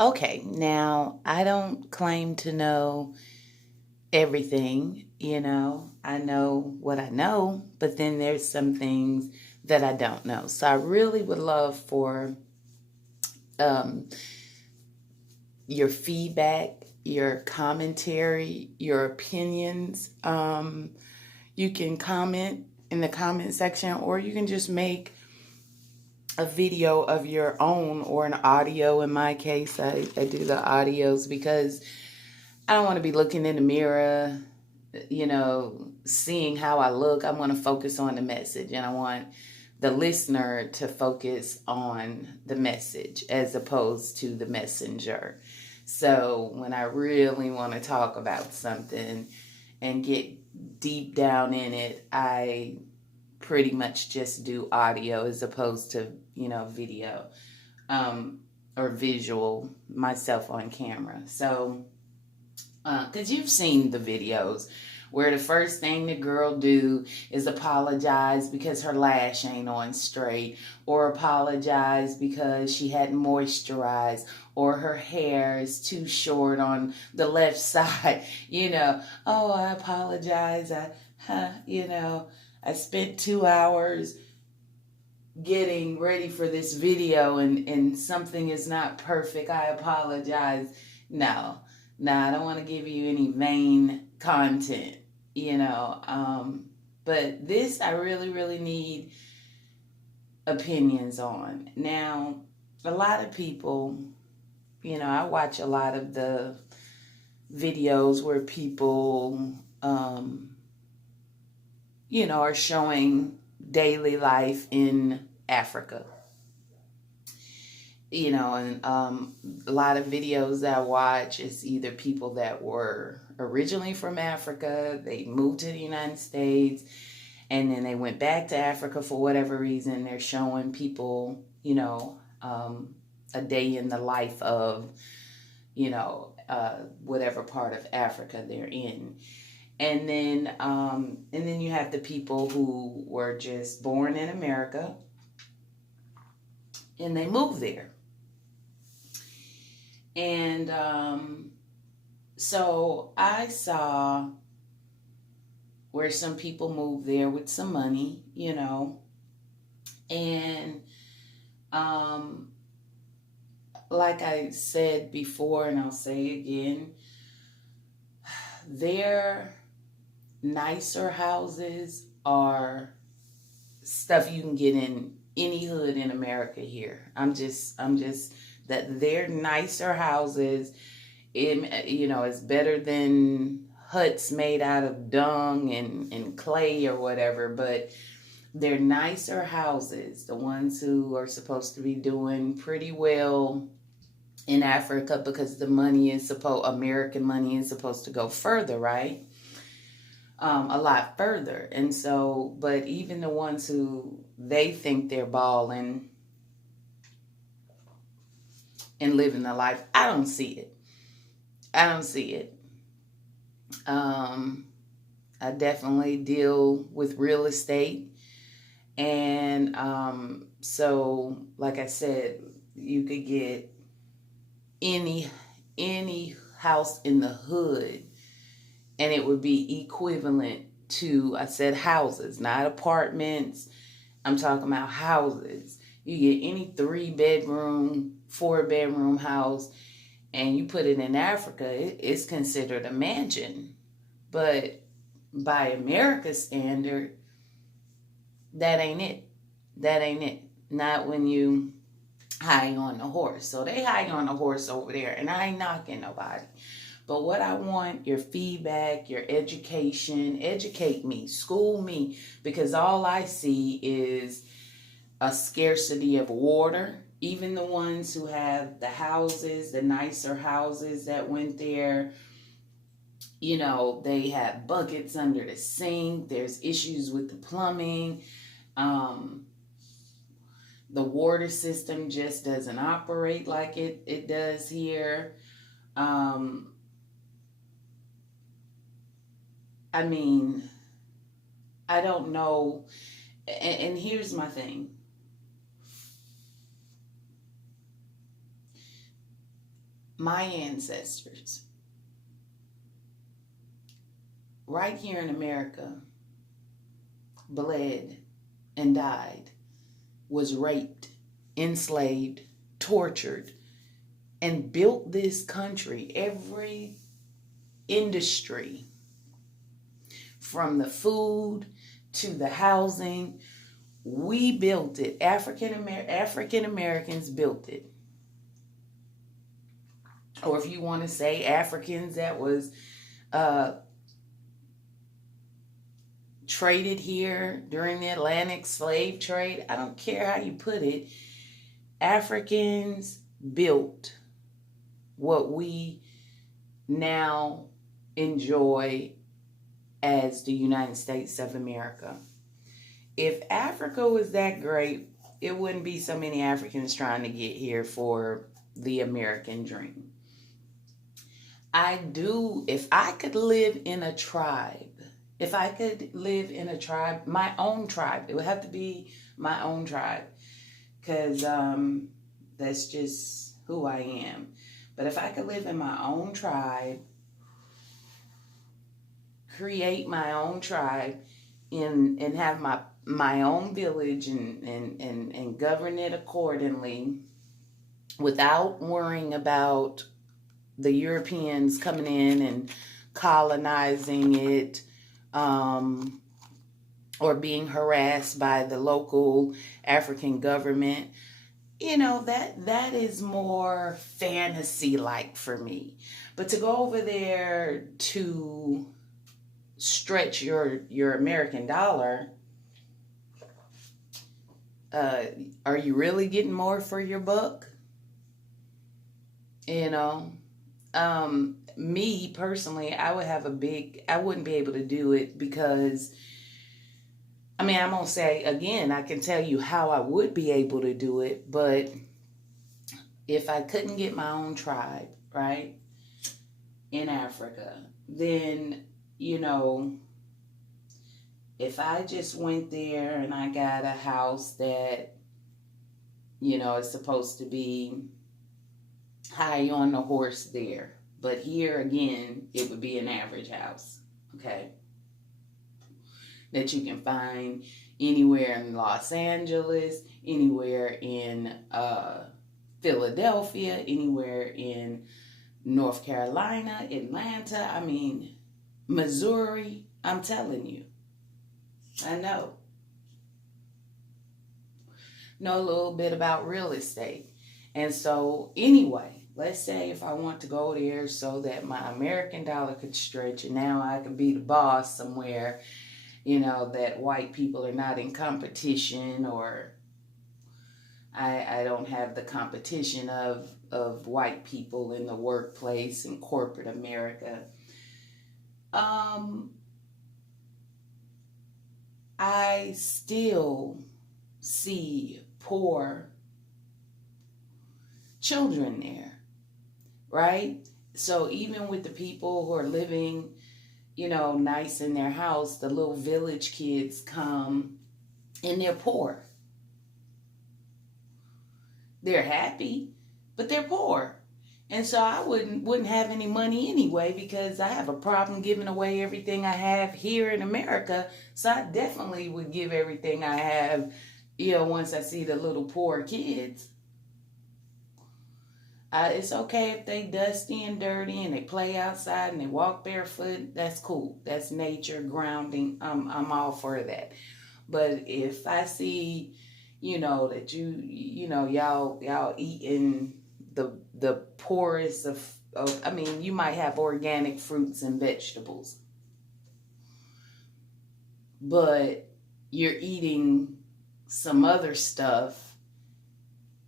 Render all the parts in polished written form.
Okay, now I don't claim to know everything, I know what I know, but then there's some things that I don't know. So I really would love for um, your feedback, your commentary, your opinions. You can comment in the comment section, or you can just make a video of your own or an audio. In my case, I do the audios because I don't want to be looking in the mirror, seeing how I look. I want to focus on the message, and I want the listener to focus on the message as opposed to the messenger. So when I really want to talk about something and get deep down in it, I pretty much just do audio as opposed to, video or visual myself on camera. So, because you've seen the videos where the first thing the girl do is apologize because her lash ain't on straight, or apologize because she hadn't moisturized, or her hair is too short on the left side. Oh, I apologize. I spent 2 hours getting ready for this video, and something is not perfect. I apologize. No, I don't want to give you any vain content, but this I really, really need opinions on. Now, a lot of people, I watch a lot of the videos where people, are showing daily life in Africa. And a lot of videos that I watch is either people that were originally from Africa, they moved to the United States, and then they went back to Africa for whatever reason. They're showing people, a day in the life of, whatever part of Africa they're in. And then you have the people who were just born in America and they moved there. And so I saw where some people moved there with some money, and like I said before, and I'll say again, their nicer houses are stuff you can get in any hood in America here. I'm just that their nicer houses, is better than huts made out of dung and clay or whatever, but they're nicer houses, the ones who are supposed to be doing pretty well in Africa, because the American money is supposed to go further, right? A lot further. And so, but even the ones who they think they're balling and living the life, I don't see it. I definitely deal with real estate. And so, like I said, you could get any house in the hood, and it would be equivalent to, I said houses, not apartments. I'm talking about houses. You get any 3-bedroom, 4-bedroom house, and you put it in Africa, it's considered a mansion. But by America's standard, that ain't it. Not when you high on the horse. So they high on the horse over there, and I ain't knocking nobody. But what I want, your feedback, your education, educate me, school me, because all I see is a scarcity of water. Even the ones who have the houses, the nicer houses that went there, they have buckets under the sink. There's issues with the plumbing. The water system just doesn't operate like it does here. I mean, I don't know. And here's my thing. my ancestors, right here in America, bled and died, was raped, enslaved, tortured, and built this country. Every industry, from the food to the housing, we built it. African Americans built it. Or if you want to say Africans that was traded here during the Atlantic slave trade, I don't care how you put it, Africans built what we now enjoy as the United States of America. If Africa was that great, it wouldn't be so many Africans trying to get here for the American dream. If I could live in a tribe, my own tribe, it would have to be my own tribe, because that's just who I am. But if I could live in my own tribe, create my own tribe, and have my own village and govern it accordingly without worrying about the Europeans coming in and colonizing it, or being harassed by the local African government, that is more fantasy-like for me. But to go over there to stretch your American dollar, are you really getting more for your buck? Me personally, I wouldn't be able to do it, because I'm going to say again, I can tell you how I would be able to do it, but if I couldn't get my own tribe, right, in Africa, then, if I just went there and I got a house that, is supposed to be high on the horse there, but here again, it would be an average house, okay, that you can find anywhere in Los Angeles, anywhere in Philadelphia, anywhere in North Carolina, Atlanta, Missouri. I'm telling you, I know a little bit about real estate. And so anyway, let's say if I want to go there so that my American dollar could stretch, and now I could be the boss somewhere, that white people are not in competition, or I don't have the competition of white people in the workplace in corporate America. I still see poor children there, right? So even with the people who are living, nice in their house, the little village kids come and they're poor. They're happy, but they're poor. And so I wouldn't have any money anyway, because I have a problem giving away everything I have here in America. So I definitely would give everything I have, once I see the little poor kids. It's okay if they dusty and dirty and they play outside and they walk barefoot. That's cool. That's nature, grounding. I'm all for that. But if I see, that y'all eating the poorest of you might have organic fruits and vegetables, but you're eating some other stuff.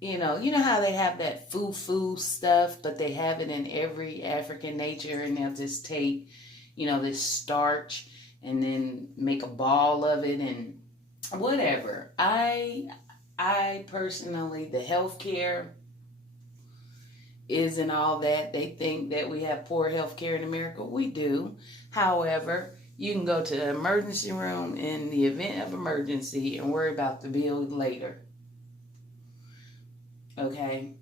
You know how they have that foo stuff, but they have it in every African nature, and they'll just take, this starch and then make a ball of it and whatever. I personally, the healthcare isn't all that. They think that we have poor healthcare in America. We do. However, you can go to the emergency room in the event of emergency and worry about the bill later. Okay?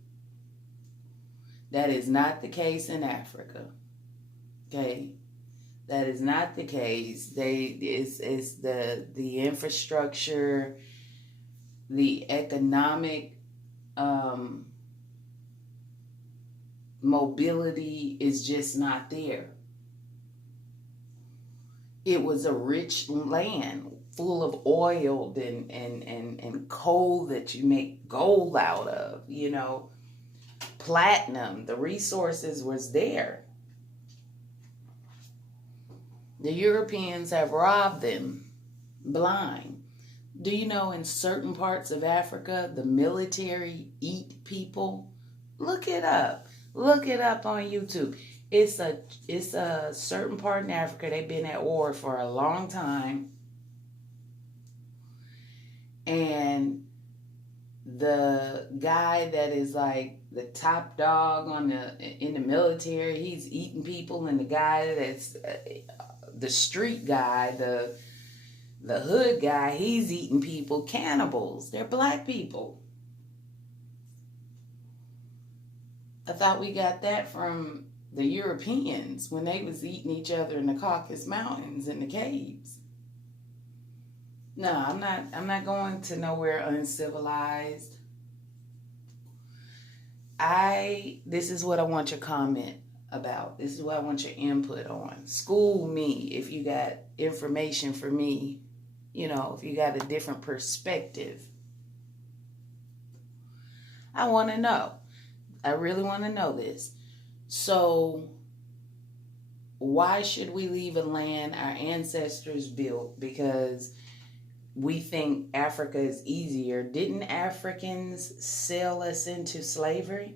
That is not the case in Africa. Okay? That is not the case. It's the infrastructure, the economic mobility is just not there. It was a rich land full of oil and coal that you make gold out of, platinum. The resources was there. The Europeans have robbed them blind. Do you know in certain parts of Africa, the military eat people? Look it up. Look it up on YouTube. It's a certain part in Africa, they've been at war for a long time. And the guy that is like the top dog in the military, he's eating people, and the guy that's the street guy, the hood guy, he's eating people. Cannibals. They're black people. I thought we got that from the Europeans when they was eating each other in the Caucasus Mountains in the caves. No, I'm not going to nowhere uncivilized. This is what I want your comment about. This is what I want your input on. School me if you got information for me, if you got a different perspective. I want to know. I really want to know this. So, why should we leave a land our ancestors built because we think Africa is easier? Didn't Africans sell us into slavery?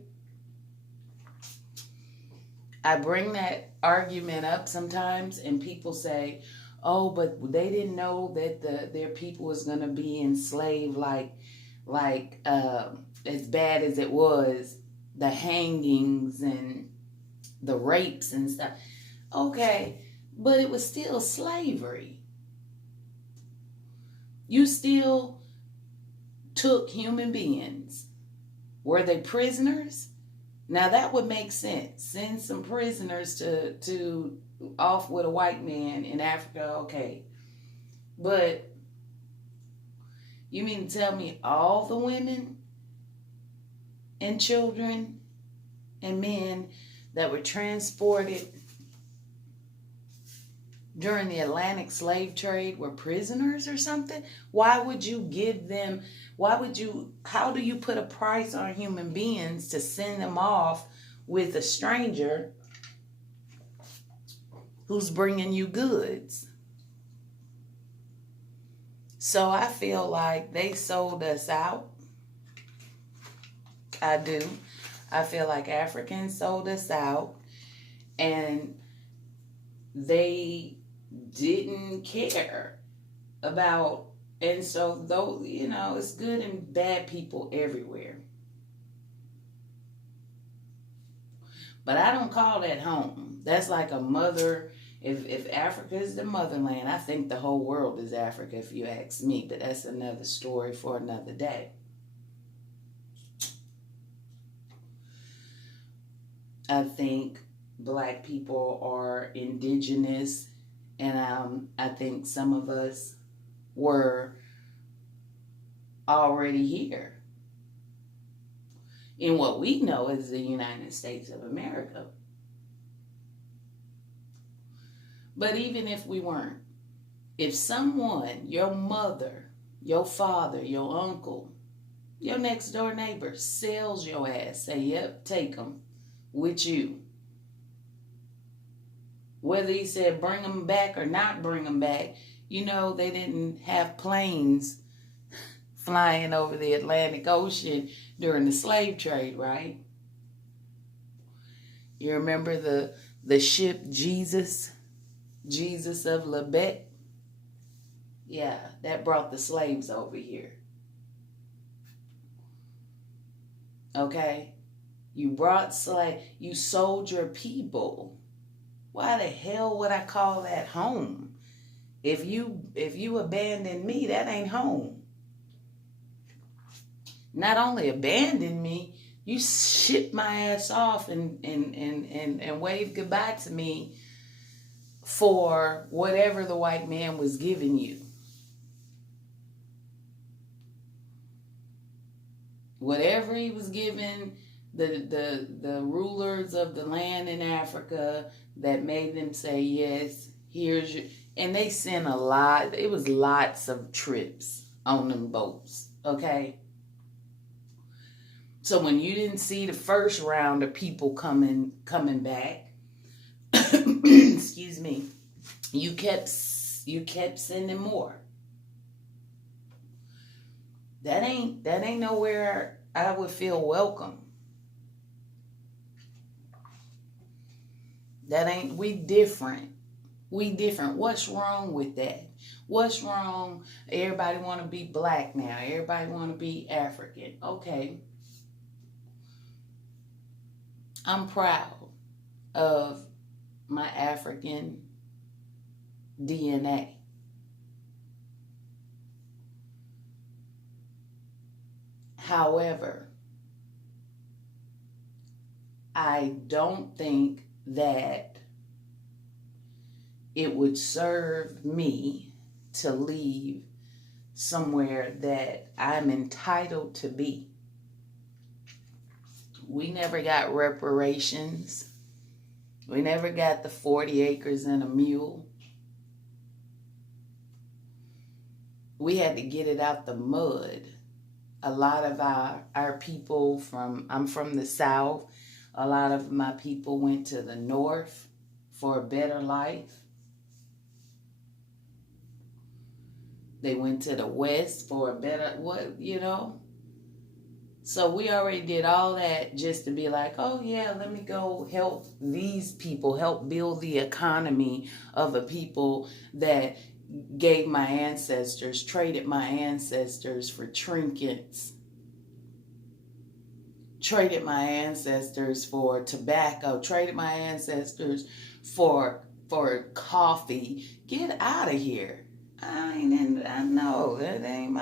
I bring that argument up sometimes, and people say, oh, but they didn't know that their people was going to be enslaved like as bad as it was, the hangings and the rapes and stuff. Okay, but it was still slavery. You still took human beings. Were they prisoners? Now that would make sense. Send some prisoners to off with a white man in Africa, okay. But you mean to tell me all the women and children and men that were transported during the Atlantic slave trade were prisoners or something? Why would you give them, how do you put a price on human beings to send them off with a stranger who's bringing you goods? So I feel like they sold us out. I do. I feel like Africans sold us out, and they didn't care about, and so though, it's good and bad people everywhere. But I don't call that home. That's like a mother. If Africa is the motherland, I think the whole world is Africa, if you ask me. But that's another story for another day. I think black people are indigenous, and I think some of us were already here in what we know as the United States of America. But even if we weren't, if someone, your mother, your father, your uncle, your next door neighbor sells your ass, say, yep, take them with you. Whether he said bring them back or not bring them back, they didn't have planes flying over the Atlantic Ocean during the slave trade, right? You remember the ship Jesus of Lebec? Yeah, that brought the slaves over here. Okay? You you sold your people. Why the hell would I call that home? If you abandon me, that ain't home. Not only abandon me, You shipped my ass off and waved goodbye to me for whatever the white man was giving you. Whatever he was giving the rulers of the land in Africa that made them say, yes, here's your... And they sent a lot. It was lots of trips on them boats, okay? So when you didn't see the first round of people coming back, excuse me, you kept sending more. That ain't nowhere I would feel welcome. We different. We different. What's wrong with that? What's wrong? Everybody want to be black now. Everybody want to be African. Okay. I'm proud of my African DNA. However, I don't think that it would serve me to leave somewhere that I'm entitled to be. We never got reparations. We never got the 40 acres and a mule. We had to get it out the mud. A lot of our people I'm from the South. A lot of my people went to the North for a better life. They went to the West for a better, So we already did all that just to be like, oh yeah, let me go help these people, help build the economy of a people that gave my ancestors, traded my ancestors for trinkets, traded my ancestors for tobacco, traded my ancestors for coffee. Get out of here. I know that ain't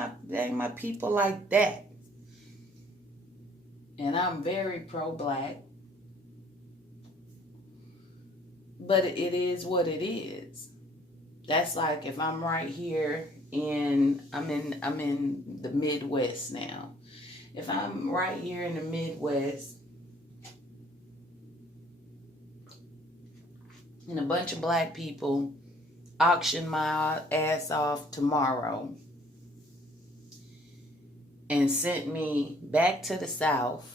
my people like that. And I'm very pro-black. But it is what it is. That's like if I'm right here I'm in the Midwest now. If I'm right here in the Midwest and a bunch of black people auction my ass off tomorrow and sent me back to the South,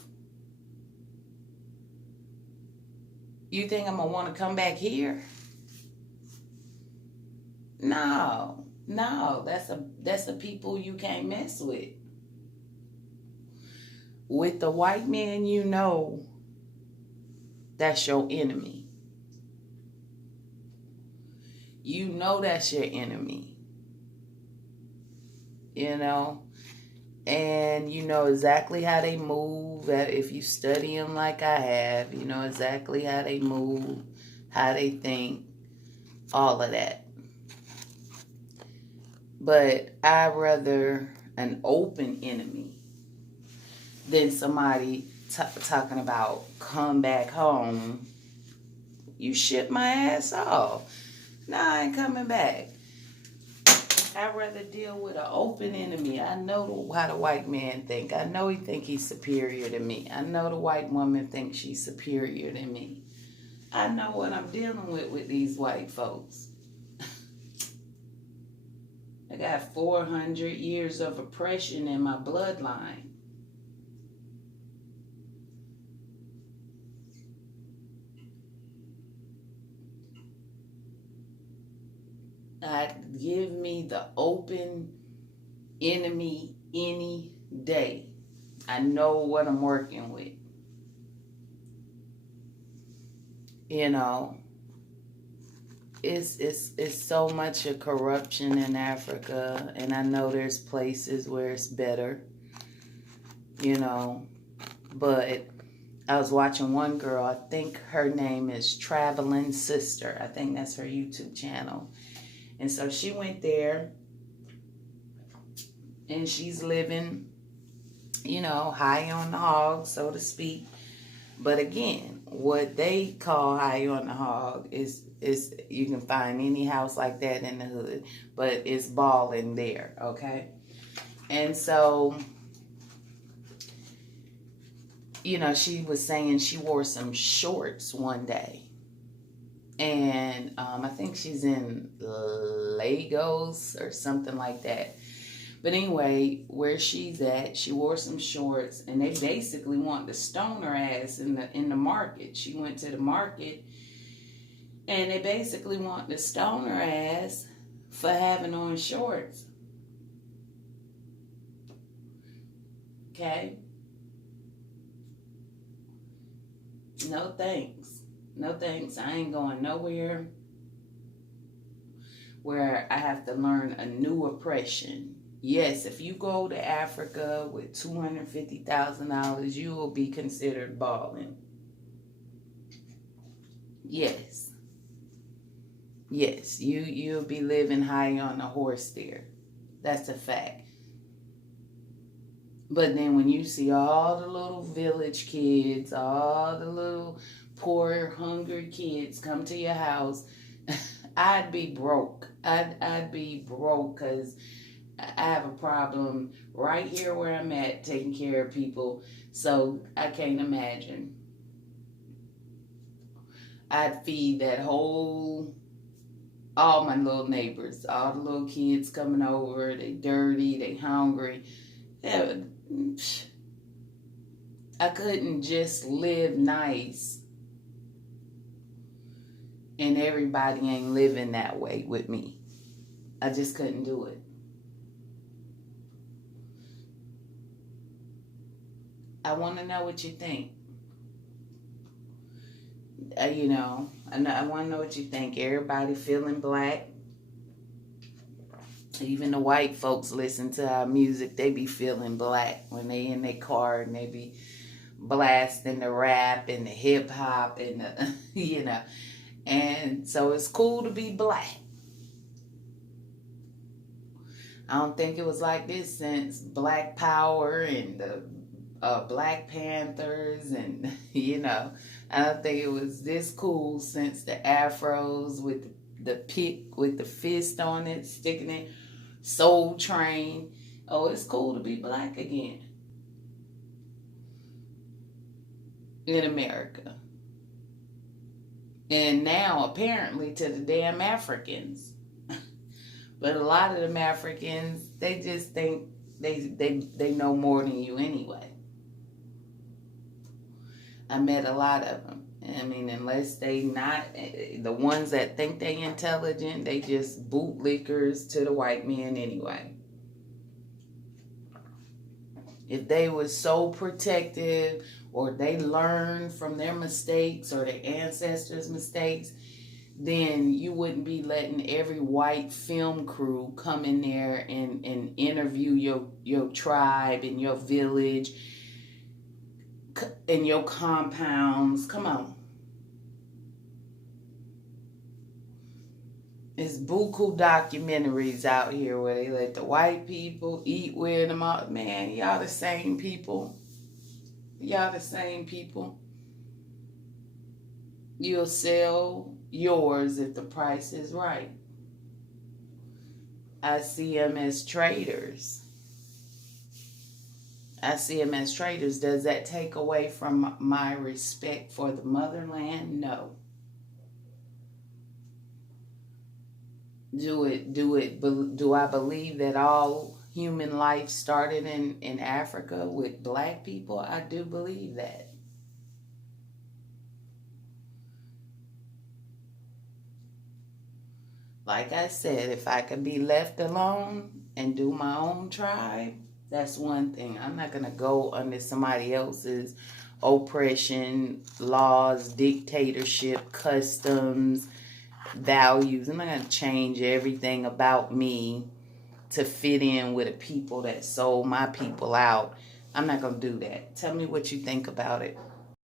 you think I'm going to want to come back here? No, that's a people you can't mess with. With the white man, that's your enemy. You know that's your enemy. And you know exactly how they move. If you study them like I have, you know exactly how they move, how they think, all of that. But I'd rather an open enemy than somebody talking about come back home. You ship my ass off. Nah, I ain't coming back. I'd rather deal with an open enemy. I know how the white man think. I know he think he's superior to me. I know the white woman thinks she's superior to me. I know what I'm dealing with these white folks. I got 400 years of oppression in my bloodline. Give me the open enemy any day. I know what I'm working with. It's so much of corruption in Africa, and I know there's places where it's better, but I was watching one girl, I think her name is Traveling Sister. I think that's her YouTube channel. And so she went there and she's living, high on the hog, so to speak. But again, what they call high on the hog is you can find any house like that in the hood, but it's balling there, okay? And so, she was saying she wore some shorts one day. And I think she's in Lagos or something like that. But anyway, where she's at, she wore some shorts, and they basically want to stone her ass in the market. She went to the market, and they basically want to stone her ass for having on shorts. Okay? No thanks. No thanks. I ain't going nowhere where I have to learn a new oppression. Yes, if you go to Africa with $250,000, you will be considered balling. Yes. Yes, you'll be living high on a horse there. That's a fact. But then when you see all the little village kids, all the little poor, hungry kids come to your house, I'd be broke. I'd be broke because I have a problem right here where I'm at taking care of people. So I can't imagine. I'd feed all my little neighbors, all the little kids coming over. They dirty, they hungry. I couldn't just live nice and everybody ain't living that way with me. I just couldn't do it. I want to know what you think. I want to know what you think. Everybody feeling black. Even the white folks listen to our music. They be feeling black when they in their car and they be blasting the rap and the hip hop and the, And so it's cool to be black. I don't think it was like this since Black Power and the Black Panthers and, I don't think it was this cool since the afros with the pick with the fist on it, sticking it, Soul Train. Oh, it's cool to be black again in America. And now apparently to the damn Africans. But a lot of them Africans, they just think they know more than you anyway. I met a lot of them. I mean, unless they not, the ones that think they intelligent, they just bootlickers to the white men anyway. If they were so protective or they learned from their mistakes or their ancestors' mistakes, then you wouldn't be letting every white film crew come in there and interview your tribe and your village and your compounds. Come on. There's buku documentaries out here where they let the white people eat with them all. Man, y'all the same people. Y'all the same people. You'll sell yours if the price is right. I see them as traders. Does that take away from my respect for the motherland? No. Do I believe that all human life started in Africa with black people? I do believe that. Like I said, if I could be left alone and do my own tribe, that's one thing. I'm not going to go under somebody else's oppression, laws, dictatorship, customs, values. I'm not going to change everything about me to fit in with a people that sold my people out. I'm not going to do that. Tell me what you think about it.